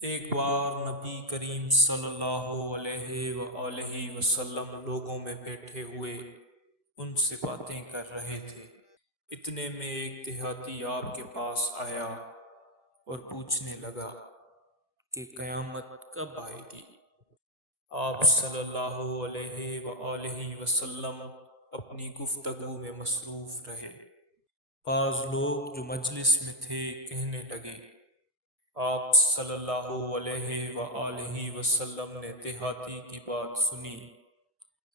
ایک بار نبی کریم صلی اللہ علیہ وآلہ وسلم لوگوں میں بیٹھے ہوئے ان سے باتیں کر رہے تھے۔ اتنے میں ایک دیہاتی آپ کے پاس آیا اور پوچھنے لگا کہ قیامت کب آئے گی؟ آپ صلی اللہ علیہ وآلہ وسلم اپنی گفتگو میں مصروف رہے۔ بعض لوگ جو مجلس میں تھے کہنے لگے، آپ صلی اللہ علیہ وآلہ وسلم نے دیہاتی کی بات سنی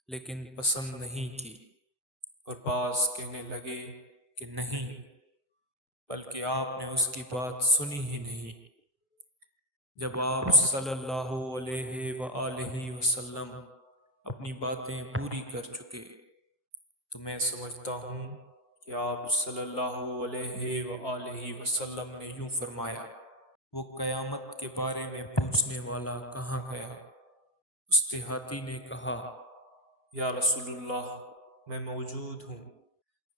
لیکن پسند نہیں کی، اور بعض کہنے لگے کہ نہیں، بلکہ آپ نے اس کی بات سنی ہی نہیں۔ جب آپ صلی اللہ علیہ وآلہ وسلم اپنی باتیں پوری کر چکے تو میں سمجھتا ہوں کہ آپ صلی اللہ علیہ وآلہ وسلم نے یوں فرمایا، وہ قیامت کے بارے میں پوچھنے والا کہاں گیا؟ اس دیہاتی نے کہا، یا رسول اللہ، میں موجود ہوں۔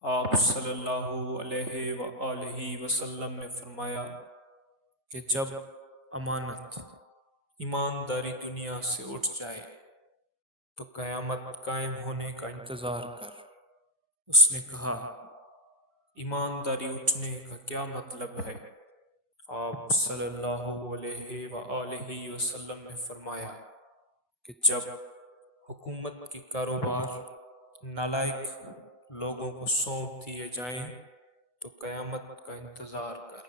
آپ صلی اللہ علیہ وآلہ وسلم نے فرمایا کہ جب امانت، ایمانداری دنیا سے اٹھ جائے تو قیامت قائم ہونے کا انتظار کر۔ اس نے کہا، ایمانداری اٹھنے کا کیا مطلب ہے؟ آپ صلی اللہ علیہ وآلہ وسلم نے فرمایا کہ جب حکومت کے کاروبار نالائق لوگوں کو سونپ دیے جائیں تو قیامت کا انتظار کر۔